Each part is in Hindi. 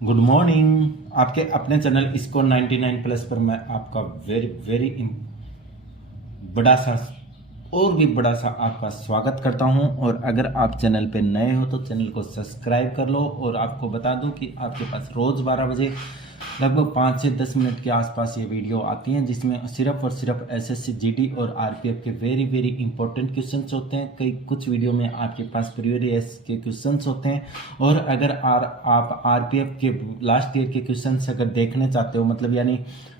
Good morning. आपके अपने चैनल स्कोर 99 प्लस पर मैं आपका वेरी वेरी बड़ा सा और भी बड़ा सा आपका स्वागत करता हूं। और अगर आप चैनल पे नए हो तो चैनल को सब्सक्राइब कर लो। और आपको बता दूं कि आपके पास रोज़ 12 बजे लगभग 5 से 10 मिनट के आसपास ये वीडियो आती हैं, जिसमें सिर्फ और सिर्फ एसएससी जीडी और आरपीएफ के वेरी वेरी इंपॉर्टेंट क्वेश्चंस होते हैं। कुछ वीडियो में आपके पास प्रीवियस के क्वेश्चंस होते हैं। और अगर आप आरपीएफ के लास्ट ईयर के क्वेश्चंस अगर देखने चाहते हो, मतलब यानी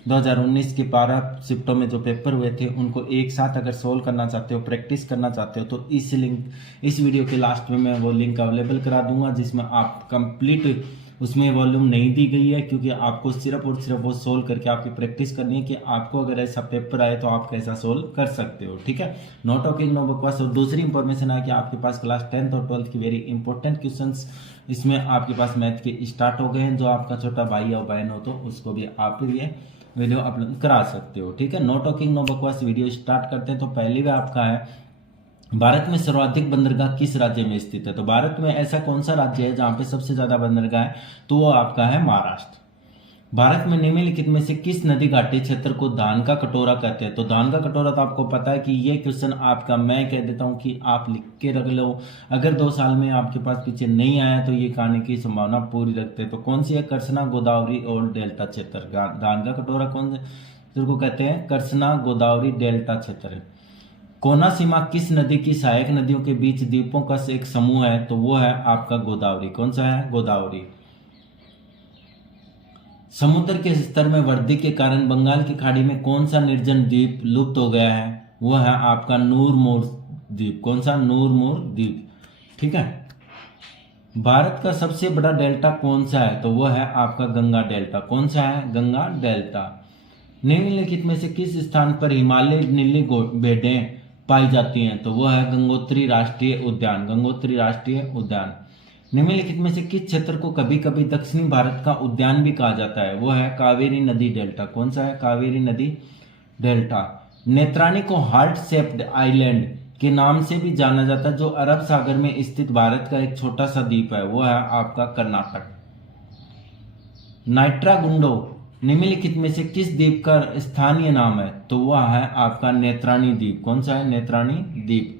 2019 के 12 शिफ्टों में जो पेपर हुए थे उनको एक साथ अगर सोल्व करना चाहते हो, प्रैक्टिस करना चाहते हो, तो इस वीडियो के लास्ट में मैं वो लिंक अवेलेबल करा दूंगा, जिसमें आप कंप्लीट उसमें वॉल्यूम नहीं दी गई है, क्योंकि आपको सिर्फ और सिर्फ वो सोल्व करके आपकी प्रैक्टिस करनी है कि आपको अगर ऐसा पेपर आए तो आप कैसा सोल्व कर सकते हो। ठीक है, नो टॉकिंग नो बकवास। और दूसरी इंफॉर्मेशन है कि आपके पास क्लास 10th और 12th की वेरी इंपॉर्टेंट क्वेश्चंस इसमें आपके पास मैथ के स्टार्ट हो गए हैं। जो आपका छोटा भाई या बहन हो तो उसको भी आप ये वीडियो अपलोड करा सकते हो। ठीक है, नो टॉकिंग नो बकवास, वीडियो स्टार्ट करते हैं। तो पहली बार आपका है, भारत में सर्वाधिक बंदरगाह किस राज्य में स्थित है? तो भारत में ऐसा कौन सा राज्य है जहां पे सबसे ज्यादा बंदरगाह है? तो वो आपका है महाराष्ट्र। भारत में निम्नलिखित में से किस नदी घाटी क्षेत्र को धान का कटोरा कहते हैं? तो धान का कटोरा तो आपको पता है कि ये क्वेश्चन आपका, मैं कह देता हूं कि आप लिख के रख लो। अगर 2 साल में आपके पास पीछे नहीं आया तो ये आने की संभावना पूरी रखते हैं। तो कौन सी है? कृष्णा गोदावरी और डेल्टा क्षेत्र। धान का कटोरा कौन से को कहते हैं? कृष्णा गोदावरी डेल्टा क्षेत्र। कोनासीमा किस नदी की सहायक नदियों के बीच द्वीपों का एक समूह है? तो वो है आपका गोदावरी। कौन सा है? गोदावरी। समुद्र के स्तर में वृद्धि के कारण बंगाल की खाड़ी में कौन सा निर्जन द्वीप लुप्त हो गया है? वो है आपका नूरमोर द्वीप। कौन सा? नूरमोर द्वीप। ठीक है। भारत का सबसे बड़ा डेल्टा कौन सा है? तो वो है आपका गंगा डेल्टा। कौन सा है? गंगा डेल्टा। निम्नलिखित में से किस स्थान पर हिमालय नीली भेड़ें पाई जाती हैं? तो वो है गंगोत्री राष्ट्रीय उद्यान। गंगोत्री राष्ट्रीय उद्यान। निम्नलिखित में से किस क्षेत्र को कभी कभी दक्षिणी भारत का उद्यान भी कहा जाता है? वो है कावेरी नदी डेल्टा। कौन सा है? कावेरी नदी डेल्टा। नेत्रानी को हार्ट शेप्ड आइलैंड के नाम से भी जाना जाता है, जो अरब सागर में स्थित भारत का एक छोटा सा द्वीप है। वो है आपका कर्नाटक। नाइट्रागुंडो निम्नलिखित में से किस द्वीप का स्थानीय नाम है? तो वह है आपका नेत्रानी द्वीप। कौन सा है? नेत्रानी द्वीप।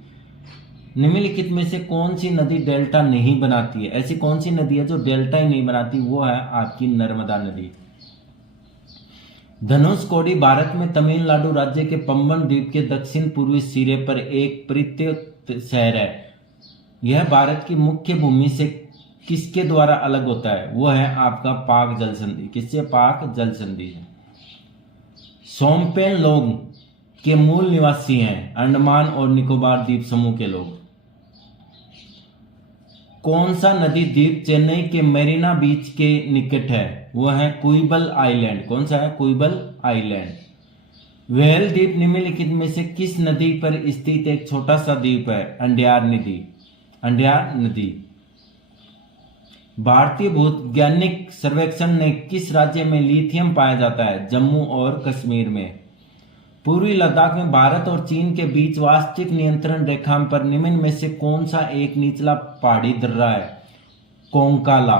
निम्नलिखित में से कौन सी नदी डेल्टा नहीं बनाती है? ऐसी कौन सी नदी है जो डेल्टा ही नहीं बनाती? वो है आपकी नर्मदा नदी। धनुषकोडी भारत में तमिलनाडु राज्य के पंबन द्वीप के दक्षिण पूर्वी सिरे पर एक परित्यक्त शहर है। यह भारत की मुख्य भूमि से किसके द्वारा अलग होता है? वो है आपका पाक जल संधि। किससे? पाक जल संधि। सोमपेन लोग के मूल निवासी हैं अंडमान और निकोबार द्वीप समूह के लोग। कौन सा नदी द्वीप चेन्नई के मेरीना बीच के निकट है? वो है कुइबल आइलैंड। कौन सा है? कुइबल आइलैंड। व्हेल द्वीप निम्नलिखित में से किस नदी पर स्थित एक छोटा सा द्वीप है? अंडयार नदी। अंडयार नदी। भारतीय भूवैज्ञानिक सर्वेक्षण ने किस राज्य में लिथियम पाया जाता है? जम्मू और कश्मीर में। पूर्वी लद्दाख में भारत और चीन के बीच वास्तविक नियंत्रण रेखा पर निम्न में से कौन सा एक निचला पहाड़ी दर्रा है? कोंकाला।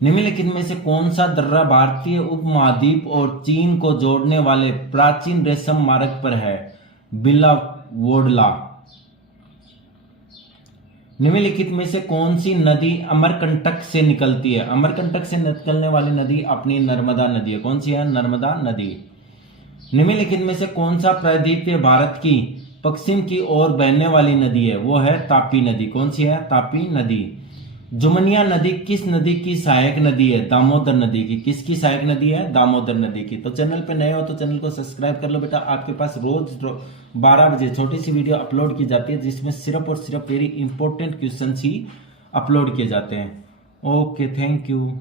निम्नलिखित में से कौन सा दर्रा भारतीय उपमहाद्वीप और चीन को जोड़ने वाले प्राचीन रेशम मार्ग पर है? बिलावोडला। निम्नलिखित में से कौन सी नदी अमरकंटक से निकलती है? अमरकंटक से निकलने वाली नदी अपनी नर्मदा नदी है। कौन सी है? नर्मदा नदी। निम्नलिखित में से कौन सा प्रायद्वीपीय भारत की पश्चिम की ओर बहने वाली नदी है? वो है तापी नदी। कौन सी है? तापी नदी। जुमनिया नदी किस नदी की सहायक नदी है? दामोदर नदी की। किसकी सहायक नदी है? दामोदर नदी की। तो चैनल पे नए हो तो चैनल को सब्सक्राइब कर लो बेटा। आपके पास रोज 12 बजे छोटी सी वीडियो अपलोड की जाती है, जिसमें सिर्फ और सिर्फ वेरी इंपॉर्टेंट क्वेश्चन ही अपलोड किए जाते हैं। Okay, thank you.